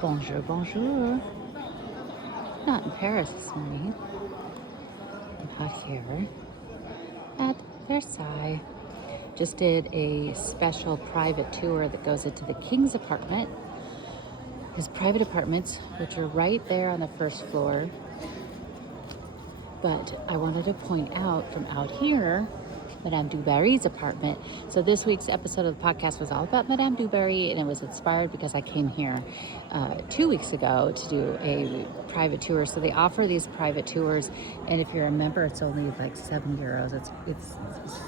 Bonjour, bonjour. Not in Paris this morning. I'm out here at Versailles. Just did a special private tour that goes into the king's apartment. His private apartments, which are right there on the first floor. But I wanted to point out from out here, Madame du Barry's apartment. So this week's episode of the podcast was all about Madame du Barry, and it was inspired because I came here 2 weeks ago to do a private tour. So they offer these private tours, and if you're a member, it's only like €7. It's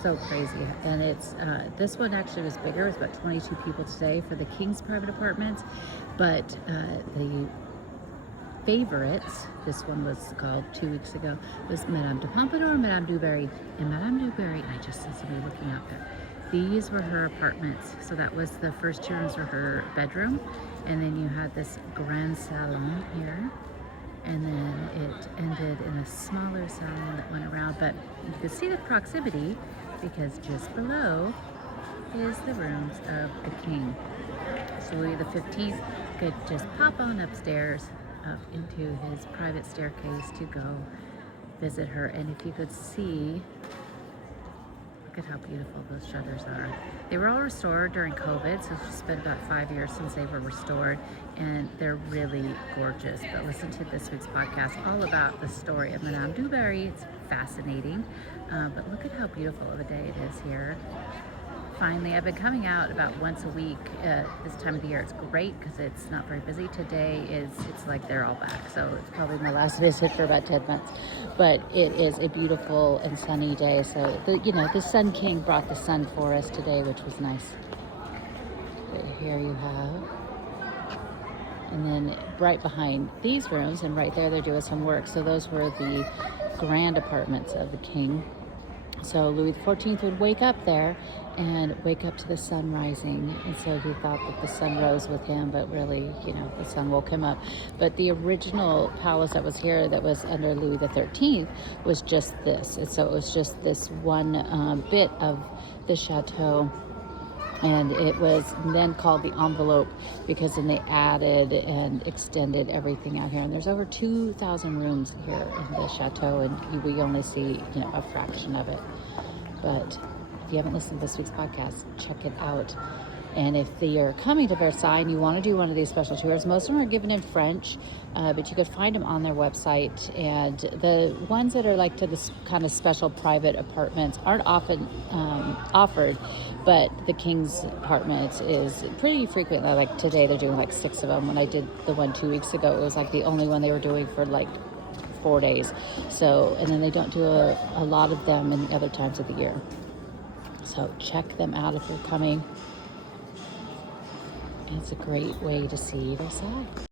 so crazy, and it's this one actually was bigger. It was about 22 people today for the king's private apartments, but the favorites, this one was called 2 weeks ago, was Madame de Pompadour, Madame du Barry. And Madame du Barry, I just saw somebody looking out there. These were her apartments. So that was the first two rooms were her bedroom. And then you had this grand salon here. And then it ended in a smaller salon that went around. But you could see the proximity because just below is the rooms of the king. So Louis XV could just pop on upstairs up into his private staircase to go visit her. And if you could see, look at how beautiful those shutters are. They were all restored during COVID, so it's been about 5 years since they were restored, and they're really gorgeous. But listen to this week's podcast all about the story of Madame du Barry. It's fascinating, but look at how beautiful of a day it is here. Finally, I've been coming out about once a week this time of the year. It's great because it's not very busy. Today it's like they're all back, so it's probably my last visit for about 10 months. But it is a beautiful and sunny day. So the Sun King brought the sun for us today, which was nice. But here you have, and then right behind these rooms and right there they're doing some work. So those were the grand apartments of the king. So Louis XIV would wake up there and wake up to the sun rising. And so he thought that the sun rose with him, but really, the sun woke him up. But the original palace that was here that was under Louis XIII was just this. And so it was just this one bit of the chateau. And it was then called the envelope because then they added and extended everything out here. And there's over 2,000 rooms here in the chateau, and we only see, a fraction of it. But if you haven't listened to this week's podcast, check it out. And if you're coming to Versailles and you want to do one of these special tours, most of them are given in French, but you could find them on their website. And the ones that are like to this kind of special private apartments aren't often offered, but the king's apartment is pretty frequently. Like today, they're doing like 6 of them. When I did the one 2 weeks ago, it was like the only one they were doing for like 4 days. So, and then they don't do a lot of them in the other times of the year. So check them out if you're coming. It's a great way to see Versailles.